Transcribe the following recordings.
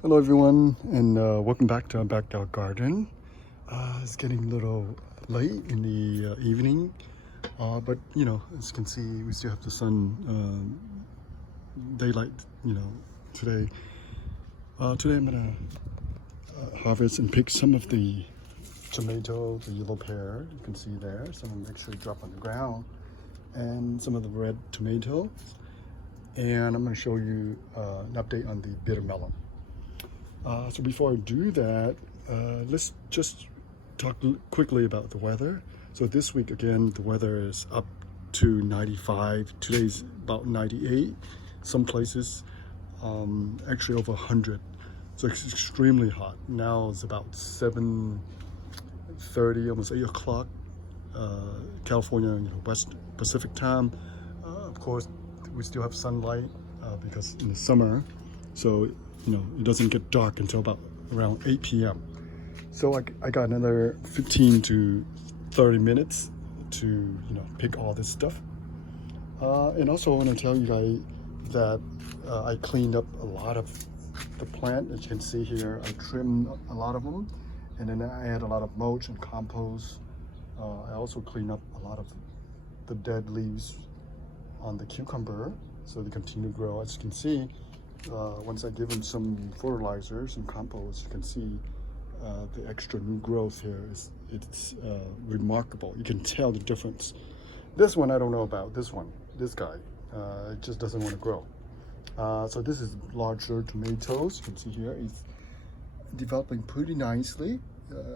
Hello everyone, and welcome back to our backyard garden. It's getting a little late in the evening, but as you can see, we still have the sun, daylight, today. Today I'm gonna harvest and pick some of the tomato, the yellow pear, you can see there. Some of them actually drop on the ground, and some of the red tomatoes. And I'm gonna show you an update on the bitter melon. So before I do that, let's just talk quickly about the weather. So this week again, the weather is up to 95. Today's about 98. Some places actually over 100. So it's extremely hot. Now it's about 7:30, almost 8 o'clock. California, West Pacific time. Of course, we still have sunlight because in the summer, so it doesn't get dark until about around 8 p.m. So I got another 15 to 30 minutes to pick all this stuff. And also I want to tell you guys that I cleaned up a lot of the plant. As you can see here, I trimmed a lot of them, and then I add a lot of mulch and compost. I also cleaned up a lot of the dead leaves on the cucumber so they continue to grow. As you can see, once I give them some fertilizer, some compost, you can see the extra new growth here it's remarkable. You can tell the difference. This one I don't know about. This guy, it just doesn't want to grow. So this is larger tomatoes. You can see here it's developing pretty nicely.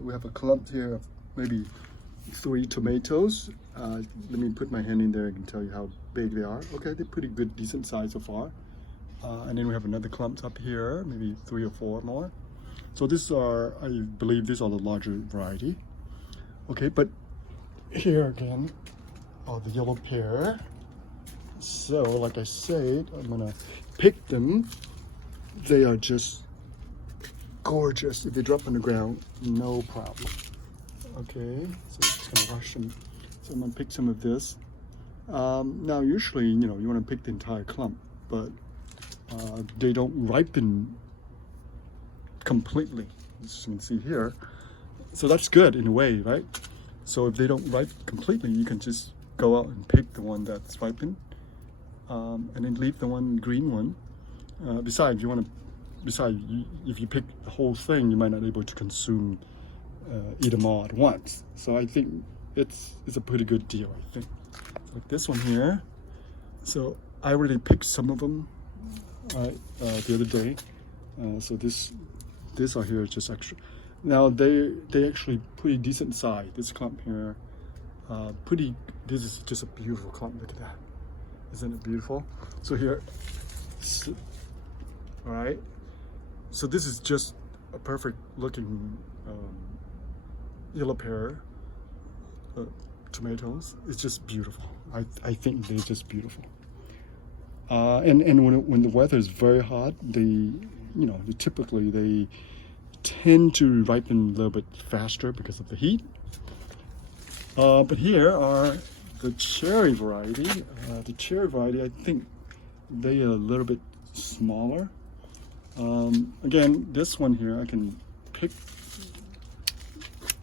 We have a clump here of maybe 3 tomatoes. Let me put my hand in there. I can tell you how big they are. Okay, they're pretty good, decent size so far. And then we have another clump up here, maybe 3 or 4 more. So these are, I believe these are the larger variety. Okay, but here again, the yellow pear. So like I said, I'm gonna pick them. They are just gorgeous. If they drop on the ground, no problem. Okay, so I'm just gonna wash them. So I'm gonna pick some of this. Now usually, you wanna pick the entire clump, but they don't ripen completely, as you can see here. So that's good in a way, right? So if they don't ripen completely, you can just go out and pick the one that's ripened, and then leave the green one. Besides, if you pick the whole thing, you might not be able to consume eat them all at once. So I think it's a pretty good deal, I think. Like this one here. So I already picked some of them the other day. So this are here just extra. Now they actually pretty decent size. This clump here, this is just a beautiful clump. Look at that. Isn't it beautiful? So here, all right. So this is just a perfect looking yellow pear tomatoes. It's just beautiful. I think they're just beautiful. And when the weather is very hot, they typically they tend to ripen a little bit faster because of the heat. But here are the cherry variety. The cherry variety, I think they are a little bit smaller. Again, this one here, I can pick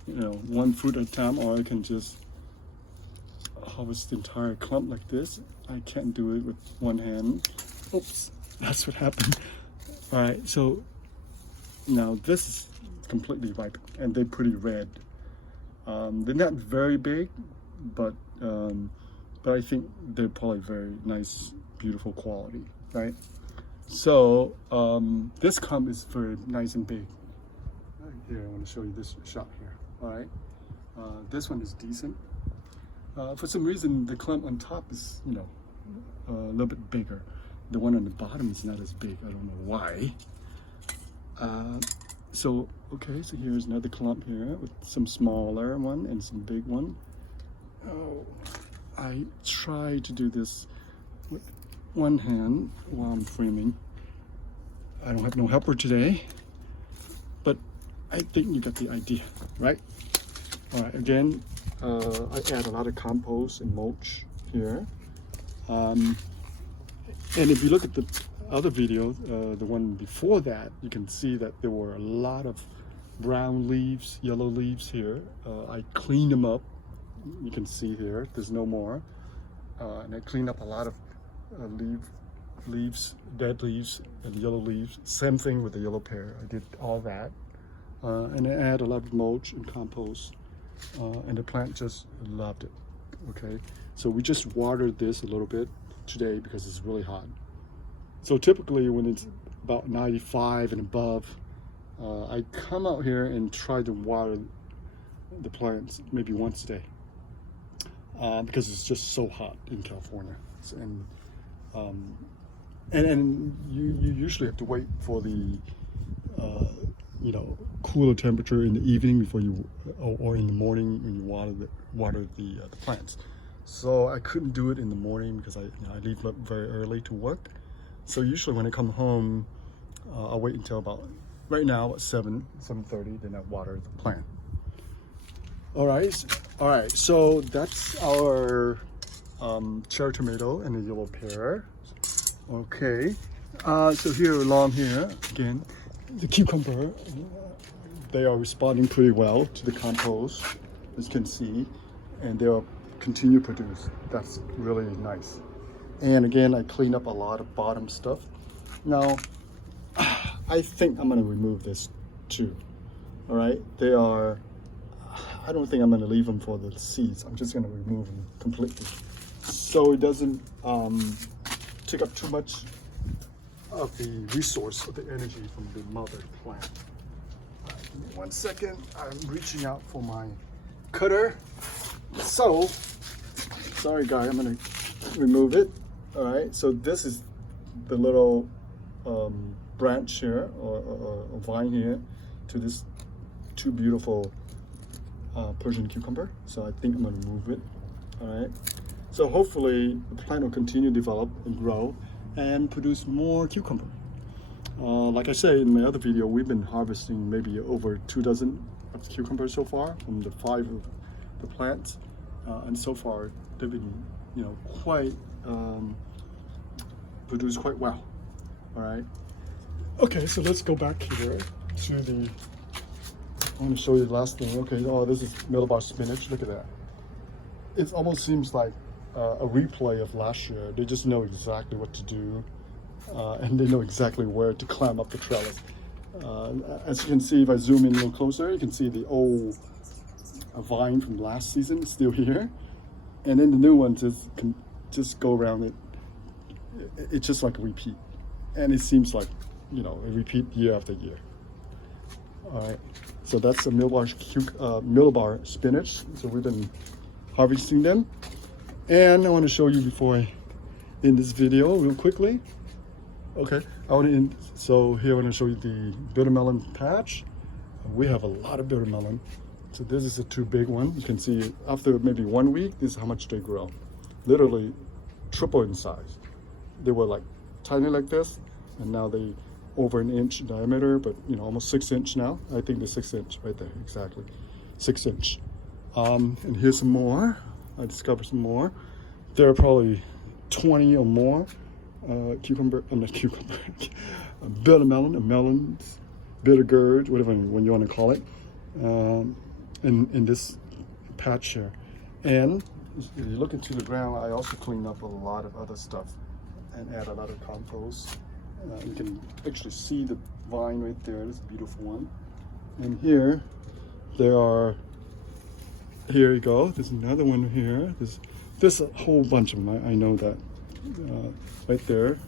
one fruit at a time, or I can just harvest the entire clump like this. I can't do it with one hand. Oops, that's what happened. All right, so now this is completely ripe, and they're pretty red. They're not very big, but I think they're probably very nice, beautiful quality, right? So this clump is very nice and big. Here, I want to show you this shot here. All right, this one is decent. For some reason, the clump on top is, a little bit bigger. The one on the bottom is not as big. I don't know why. So here's another clump here with some smaller one and some big one. Oh, I try to do this with one hand while I'm framing. I don't have no helper today, but I think you got the idea, right? All right, again, I add a lot of compost and mulch here. And if you look at other video, the one before that, you can see that there were a lot of brown leaves, yellow leaves here. I cleaned them up. You can see here, there's no more. And I cleaned up a lot of leaves, dead leaves and yellow leaves. Same thing with the yellow pear. I did all that. And I add a lot of mulch and compost. And the plant just loved it. Okay, so we just watered this a little bit today because it's really hot. So typically when it's about 95 and above, I come out here and try to water the plants maybe once a day, because it's just so hot in California. And you usually have to wait for the cooler temperature in the evening before you, or in the morning when you water the plants. So I couldn't do it in the morning because I leave very early to work. So usually when I come home, I'll wait until about, right now at 7:30, then I water the plant. All right, so that's our cherry tomato and the yellow pear. Okay, so here along here, again, the cucumber, they are responding pretty well to the compost, as you can see, and they'll continue to produce. That's really nice. And again, I cleaned up a lot of bottom stuff. Now, I think I'm gonna remove this too. All right, I don't think I'm gonna leave them for the seeds. I'm just gonna remove them completely, so it doesn't take up too much of the resource, of the energy from the mother plant. All right, give me 1 second. I'm reaching out for my cutter. So, sorry guys, I'm gonna remove it. All right, so this is the little branch here, or vine here, to this two beautiful Persian cucumber. So I think I'm gonna remove it. All right, so hopefully the plant will continue to develop and grow and produce more cucumber. Like I say in my other video, we've been harvesting maybe over 2 dozen of cucumbers so far from the 5 of the plants, and so far they've been, quite produced quite well. All right. Okay, so let's go back here to the. I want to show you the last thing. Okay, this is Melon spinach. Look at that. It almost seems like a replay of last year. They just know exactly what to do, and they know exactly where to climb up the trellis. As you can see, if I zoom in a little closer, you can see the old vine from last season is still here, and then the new ones can just go around it. It's just like a repeat, and it seems like a repeat year after year. All right, so that's the Melon spinach. So we've been harvesting them, and I want to show you before I end this video real quickly. Okay, so here I want to show you the bitter melon patch. We have a lot of bitter melon. So this is a 2 big one. You can see after maybe 1 week, this is how much they grow. Literally triple in size. They were like tiny like this, and now they over 1 inch in diameter, but almost 6 inch now. I think the 6 inch right there, exactly 6 inch. And here's some more. I discovered some more. There are probably 20 or more bitter melon, or melons, bitter gourd, whatever one you want to call it, in this patch here. And if you look into the ground, I also cleaned up a lot of other stuff and add a lot of compost. You can actually see the vine right there. This beautiful one. And here you go. There's another one here. There's a whole bunch of them. I know that. Right there.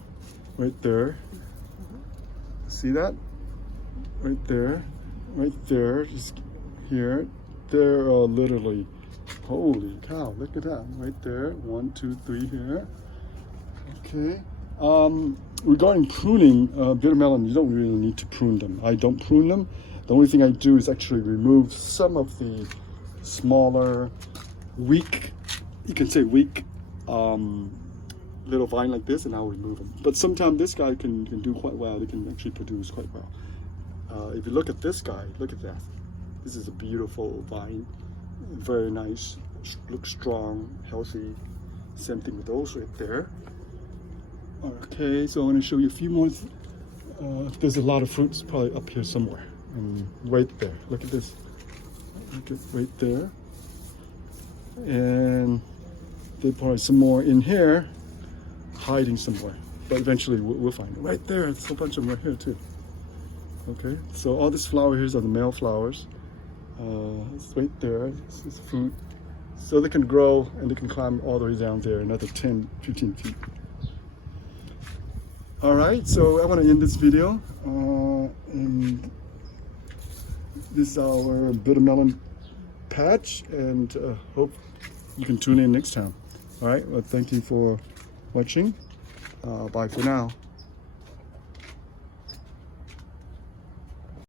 See that? Right there. Just here. There are literally, holy cow! Look at that. Right there. 1, 2, 3 here. Okay. Regarding pruning bitter melon, you don't really need to prune them. I don't prune them. The only thing I do is actually remove some of the smaller, weak, you can say weak, little vine like this, and I'll remove them. But sometimes this guy can do quite well. They can actually produce quite well. If you look at this guy, look at that. This is a beautiful vine, very nice, looks strong, healthy. Same thing with those right there. Okay, so I'm going to show you a few more. There's a lot of fruits probably up here somewhere. And right there. Look at this. Look at right there. And there's probably some more in here hiding somewhere. But eventually we'll find it. Right there. There's a whole bunch of them right here too. Okay, so all these flower here are the male flowers. It's right there. This is fruit. So they can grow and they can climb all the way down there, another 10, 15 feet. All right, so I want to end this video. And this is our bitter melon patch, and hope you can tune in next time. All right, well, thank you for watching. Bye for now.